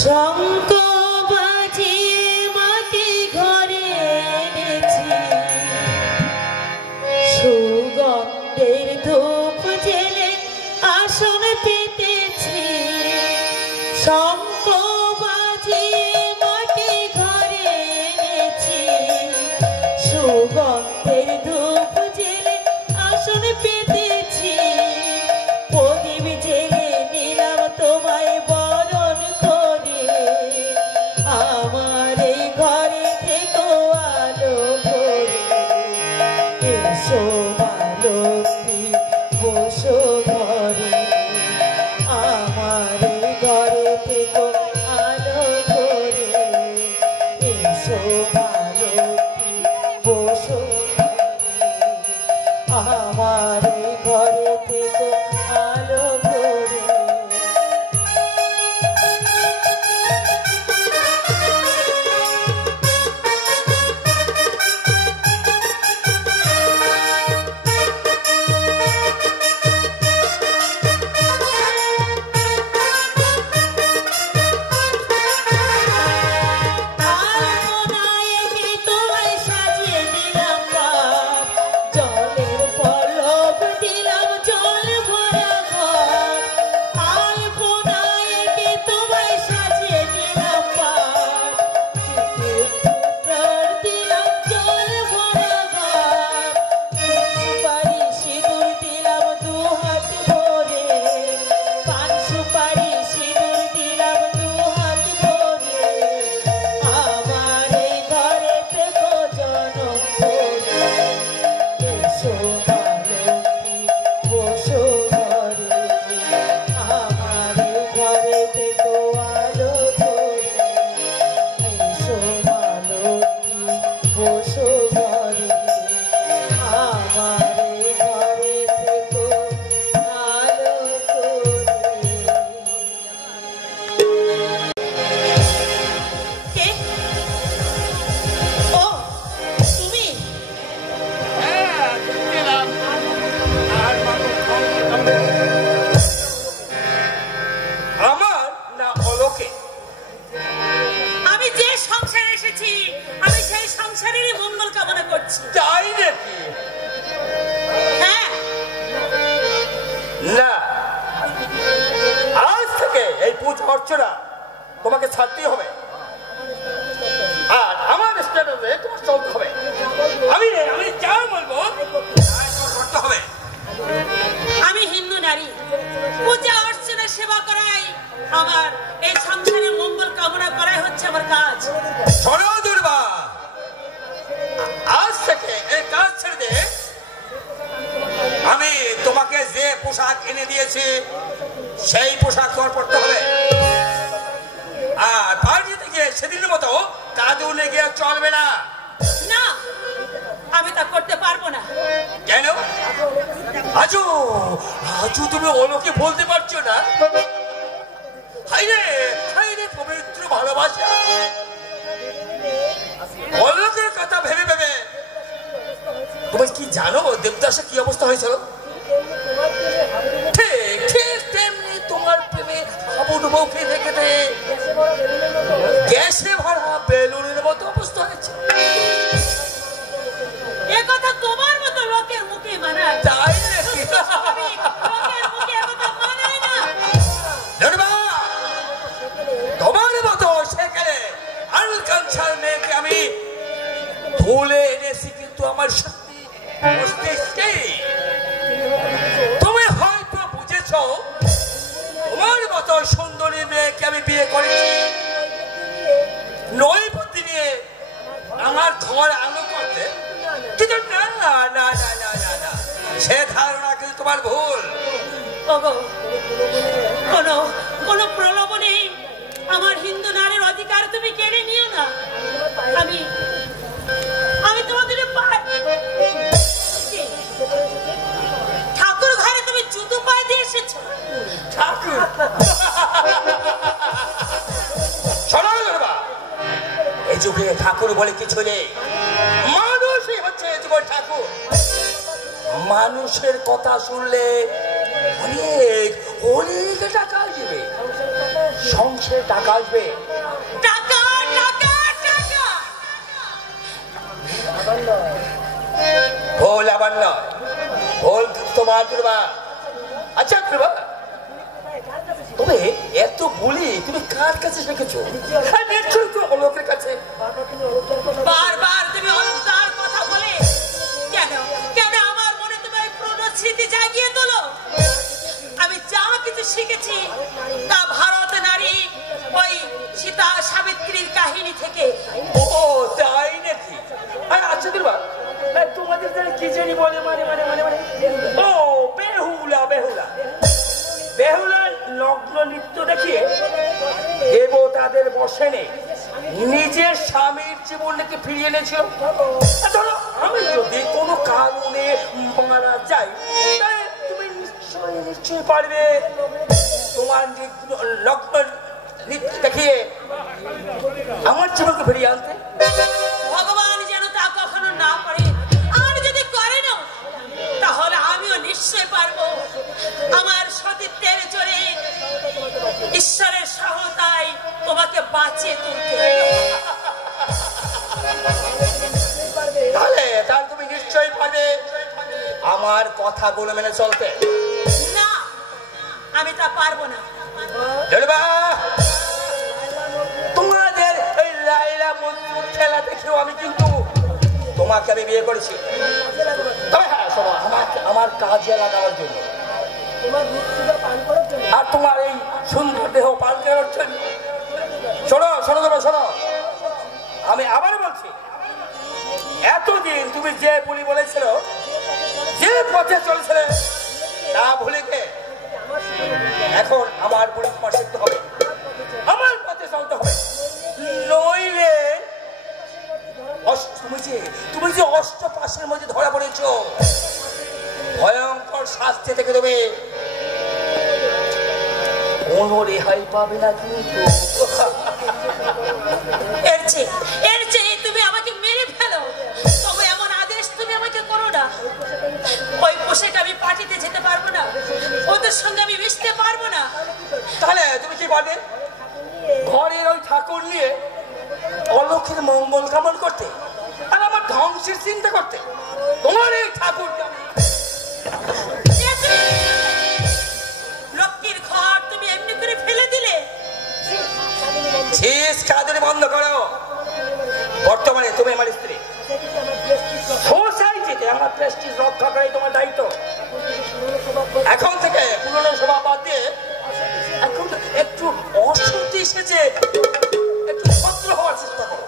শঙ্খ বাজিয়ে মাটি ঘরে এনেছি, সুগন্ধের ধূপ জেলে আসন পেতেছি। শঙ্খ বাজিয়ে মাটি ঘরে এনেছি, সুগন্ধের ধূপ জেলে আসন পেতেছি। প্রদীপ জেলে নিলাম তোমায় বরণ করে, আমার এই ঘরে থেকো আলো ভরে। এসো মালতী বসো ঘরে, আমার এই ঘরে থেকো আলো ভরে। এসো মালতী বসো ঘরে, আমার এই ঘরে থেকো আলো ভরে। পারছো না, তোমাকে ছাড়তেই হবে। আর আমার স্ট্যাটাসে তোমার চলতে হবে। আমি যা বলবো করতে হবে। আমি হিন্দু নারী, পূজা অর্চনা সেবা করাই আমার, এই সংসারের মঙ্গল কামনা করাই হচ্ছে আমার কাজ। শোনো দুর্বা, আজ থেকে এই কাজ ছেড়ে দে। আমি তোমাকে যে পোশাক এনে দিয়েছি সেই পোশাক তোমার পরতে হবে। আর বাড়িতে গিয়ে সেদিনের মতো কাঁদুনে গিয়ে চলবে না। না, আমি তা করতে পারবো না। কেন? আজু তুমি ওলোকে বলতে পারছো না? হাইরে পবিত্র ভালোবাসা। ওলোকের কথা ভেবে ভেবে তুমি কি জানো দেবদাসের কি অবস্থা হয়েছিল? ঠিক ঠিক তেমনি তোমার প্রেমে হাবুডুবু খেতে খেতে গ্যাসে ভরা বেলুনের মতো অবস্থা হয়েছে। এ কথা তোমার মতো লোকের মুখে মানায়। তাই নাকি? লোকের মুখে এ কথা মানায় না। তোমার মতো সেখানে আলকাঞ্চার মেয়েকে আমি তুলে এনেছি, কিন্তু আমার সত্যি মস্তিষ্কে তুমি হয়তো বুঝেছ তোমার মতো সুন্দরী মেয়েকে আমি বিয়ে করেছি নয় বুদ্ধি নিয়ে আমার ঘর আলো করতে। কিন্তু না না না না না না না, সে ধারণা কিন্তু তোমার ভুল। কোন প্রলোভনে আমার হিন্দু নারীর অধিকার তুমি কেড়ে নিও না। আমি তোমাদের ঠাকুর ঘরে তুমি জুতো পায়ে দিয়ে এসেছো। ঠাকুর এই যুগে ঠাকুর বলে কিছু নেই, মানুষই হচ্ছে এই যুগের ঠাকুর। মানুষের কথা শুনলে অনেক অনেক টাকা আসবে, সংসারে টাকা আসবে। টাকা টাকা টাকা ভোল আবার নয়, ভোল তোমার দুর্বা। আচ্ছা দুর্বা, তবে এত বলি তুমি কার কাছে শিখেছো? নিশ্চয়ই তো অলোকের কাছে। বারবার তুমি অলঙ্কার কথা বলে কেন কেন আমার মনে তোমার পুরনো স্মৃতি জাগিয়ে তোলো। আমি যা কিছু শিখেছি তা ভারত নারী ওই সীতা সাবিত্রীর কাহিনী থেকে। ও তাই নাকি? আর আচ্ছা দুর্বা, তোমাদের কি জানি বলে মানে মানে মানে মানে ও বেহুলা বেহুলা বেহুলার লগ্ন নৃত্য দেখিয়ে দেবতাদের বসে নেই নিজের স্বামীর জীবনকে ফিরিয়ে এনেছিল। ধরো আমি যদি কোনো কারণে মারা যাই, তাই তুমি নিশ্চয়ই পারবে তোমার লগ্ন নৃত্য দেখিয়ে আমার জীবনকে ফিরিয়ে আনতে। ভগবান যেন তা কখনো না করে, আর যদি করে না তাহলে আমিও নিশ্চয় পারবো আমার সতীত্বের জোরে ঈশ্বরের সহায়তায় তোমাকে বাঁচিয়ে তুলতে। তাহলে তুমি নিশ্চয়ই পারবে আমার কথাগুলো মেনে চলতে। না, আমি তা পারবো না। তোমাদের এই লাইলা মজনুর খেলা দেখেও আমি কিন্তু তোমাকে আমি বিয়ে করেছি। তবে হ্যাঁ শোনো, আমার কাজে লাগানোর জন্য আর তোমার এই সুন্দর দেহ পান করার জন্য। শোনো শোনো শোনো শোনো, আমি আবার বলছি, এতদিন তুমি যে বলি বলেছিল, যে পথে চলছিলে তা ভুলে গিয়ে এখন আমার বলি তোমার শিখতে হবে, আমার পথে চলতে হবে। নইলে তুমি যে অষ্টপাশের মধ্যে ধরা পড়েছ, ভয়ঙ্কর শাস্তি থেকে তুমি কোনো রেহাই পাবে না। কিন্তু এর চেয়ে তুমি আমাকে মেরে ফেলো, তবে এমন আদেশ তুমি আমাকে করো না। ওই পোশাক আমি পার্টিতে যেতে পারবো না, ওদের সঙ্গে আমি মিশতে পারবো না। তাহলে তুমি কি পারবে ঘরের ওই ঠাকুর নিয়ে অলোকের মঙ্গল কামনা করতে আর আমার ধ্বংসের চিন্তা করতে? তোমার এই ঠাকুরকে লক্ষ্মীর ঘর তুমি এমনি করে ফেলে দিলে। শেষ কাজে বন্ধ করো। বর্তমানে তুমি আমার স্ত্রী, সোসাইটিতে আমার প্রেস্টিজ রক্ষা করাই তোমার দায়িত্ব। এখন থেকে পুরনো স্বভাব বাদ দিয়ে এখন একটু অশান্তি এসেছে, একটু ভদ্র হওয়ার চেষ্টা করো।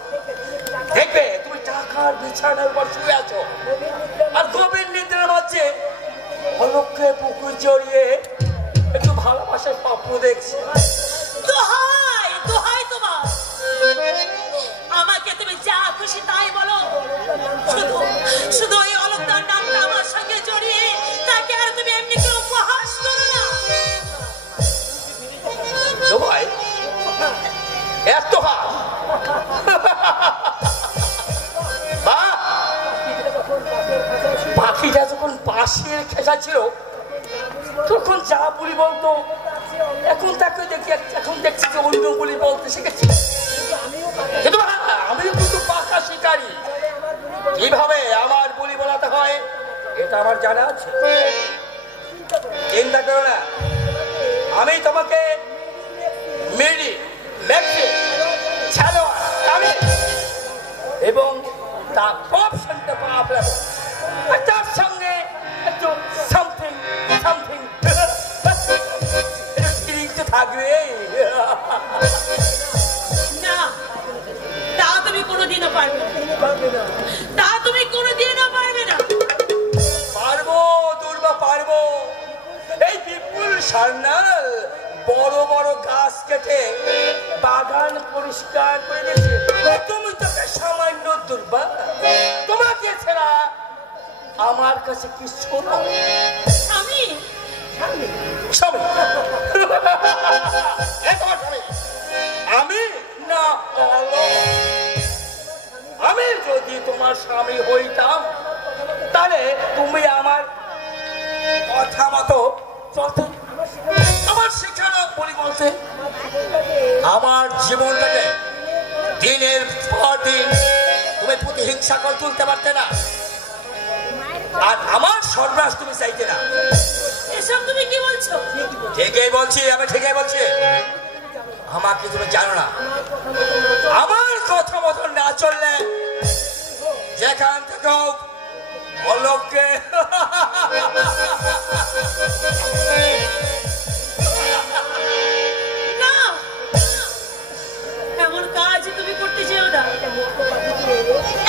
দেখবে তুমি টাকার বিছানার উপর শুয়ে আছো আর গভীর নিদ্রার মাঝে অলক্ষ্যে পুকুর জড়িয়ে একটু ভালোবাসার স্বপ্ন দেখছে। দোহাই দোহাই তোমার, আমাকে তুমি যা খুশি তাই বলো, শুধু শুধু ওই অলক্ষ্যার নামটা আমার সঙ্গে জড়িয়ে তাকে আর তুমি এমনি করে উপহাস করো না। ভাই এত হাস পাখিটা যখন পাশে খেসা ছিল তখন যা বলি বলতো, এখন তাকে দেখি এখন দেখছি যে অন্য বলি বলতে শিখেছি। কিন্তু আমিও কিন্তু পাকা শিকারী, কিভাবে আমার বলি বলাতে হয় এটা আমার জানা আছে। চিন্তা করো না, আমি তোমাকে মেরি লেখছে ছাড়োয়ার এবং তার অপশনটা পাওয়া ফেলবো, আর তার সঙ্গে একটু সামথিং সামথিং থাকবে। না, তা তুমি কোনোদিনও পারবে না, তা তুমি কোনোদিনও পারবে না। পারবো দুর্বা পারবো। এই বিপুল সান্যাল বড় বড় গাছ কেটে বাগান পরিষ্কার করে দিয়েছে, তুমি তোকে সামান্য দুর্বা, তোমাকে ছাড়া আমার কাছে কি শোনো? আমি আমি না আমি যদি তোমার স্বামী হইতাম তাহলে তুমি আমার কথা মতো আমার শেখানো বলি বলতে আমার জীবনটাকে দিনের পর দিন তুমি প্রতিহিংসা করে তুলতে পারতে না, আর আমার সর্বনাশ তুমি চাইতে না। এসব তুমি কি বলছো? ঠিকই বলছি, আমি ঠিকই বলছি। আমাকে তুমি জানো না, আমার কথা মতো না চললে যেখান থেকে অলক্ষ্যে না, এমন কাজ তুমি করতে চেও না।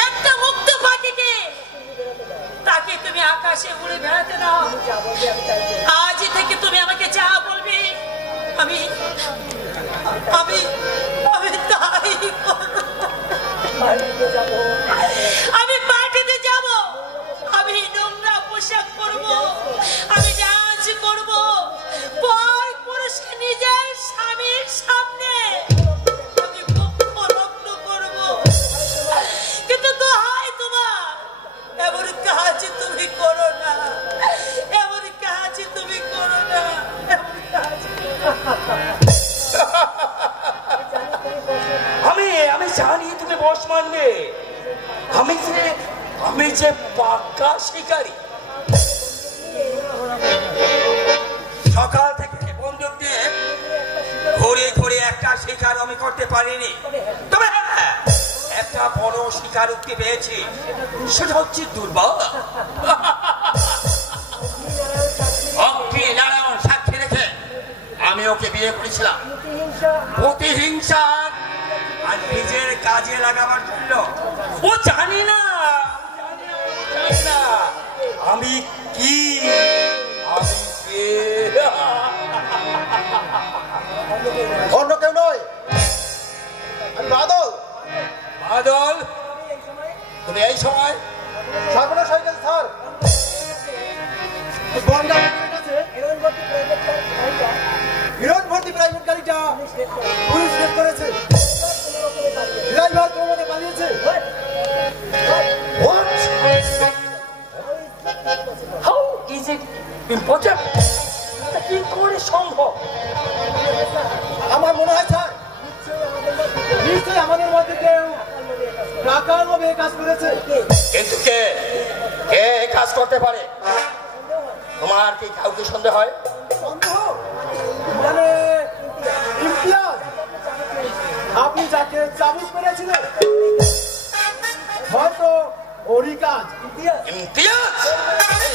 একটা মুক্ত পাখিকে তাকে তুমি আকাশে উড়ে বেড়াতে দাও। আজ থেকে তুমি আমাকে যা বলবে আমি আমি আমি তাই করব। আমি পার্টিতে যাব, আমি নোংরা পোশাক পরবো, আমি ডান্স করব, পর পুরুষকে নিজের স্বামীর সামনে আমি রক্ত করব। কিন্তু দোহাই তোমার, এমন কাজ তুমি করো না, এমন কাজ তুমি করো না, এমন কাজ। আমি জানি তুমি বস মানবে, আমি যে পাক্কা শিকারী। সকাল থেকে বন্দুক দিয়ে ঘুরে ঘুরে একটা শিকার আমি করতে পারিনি, তবে হ্যাঁ একটা বড় শিকার উঠতে পেয়েছি, সেটা হচ্ছে দুর্বল। নারায়ণ সাক্ষী রেখে আমি ওকে বিয়ে করেছিলাম প্রতিহিংসা আর নিজের কাজে লাগাবার জন্য। ও জানি না আমি কি, আমি কে। অন্য কেউ নয়, আমি বাদল। বাদল, তুমি এই সময় সামনে সাইকেল স্যার হিরোইন ভর্তি প্রাইভেট গাড়িটা পুলিশ রেড করেছে। ড্রাইভার তোমাদের পালিয়েছে। How is it important? কি করে সম্ভব? আমার মনে হয় স্যার নিশ্চয়ই আমাদের মধ্যে কেউ টাকার লোভে কাজ করেছে। কিন্তু কে কে কাজ করতে পারে? তোমার কি কাউকে সন্দেহ হয়? সন্দেহ মানে ইমতিয়াজ। আপনি যাকে চাবুক মেরেছিলেন হয়তো ওরই কাজ। ইমতিয়াজ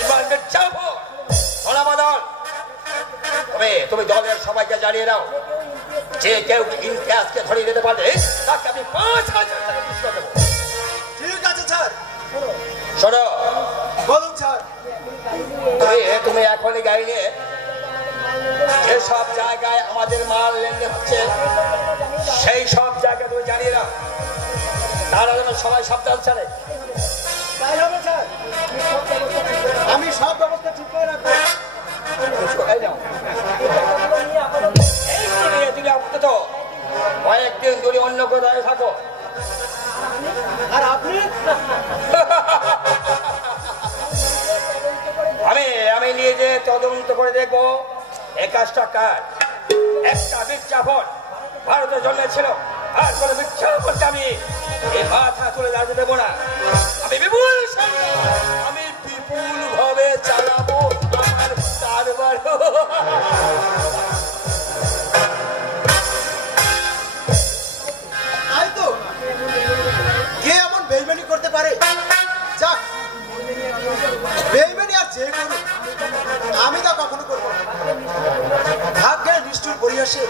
ইমানকে চাবো ধনাবাদন তুমি দলের সবাইকে জানিয়ে দাও যে কেউ ইমতিয়াজকে ধরিয়ে দিতে পারবে তাকে আমি 5,000 টাকা পুরস্কার দেবো। ঠিক আছে স্যার। শোনো বলুন স্যার। তুমি এখনই গাড়ি নিয়ে যেসব জায়গায় আমাদের মাল লেনদেন হচ্ছে সেই সব জায়গায় তুমি জানিয়ে দাও, তারা যেন সবাই সাবধান ছাড়ে। তাই হবে স্যার, আমি সব ব্যবস্থা ঠিক করে রাখবো। তুমি আপাতত কয়েকদিন দূরে অন্য কোথায় থাকো। আর আপনি? আমি নিয়ে যে তদন্ত করে দেখবো এই কাজটা কার। একটা বিজ্ঞাপন ভারতের জন্য ছিল, আর কোন বিজ্ঞাপনকে আমি এই মাথা তুলে দাঁড়াতে দেবো না। আমি বিপুল ভাবে চালাবো আমার কারবার। তাই তো, কে এমন বেইমানি করতে পারে? যাক, বেইমানি আর যে করুক আমি তা কখনো করবো না। ভাগ্যের নিষ্ঠুর পরিহাসে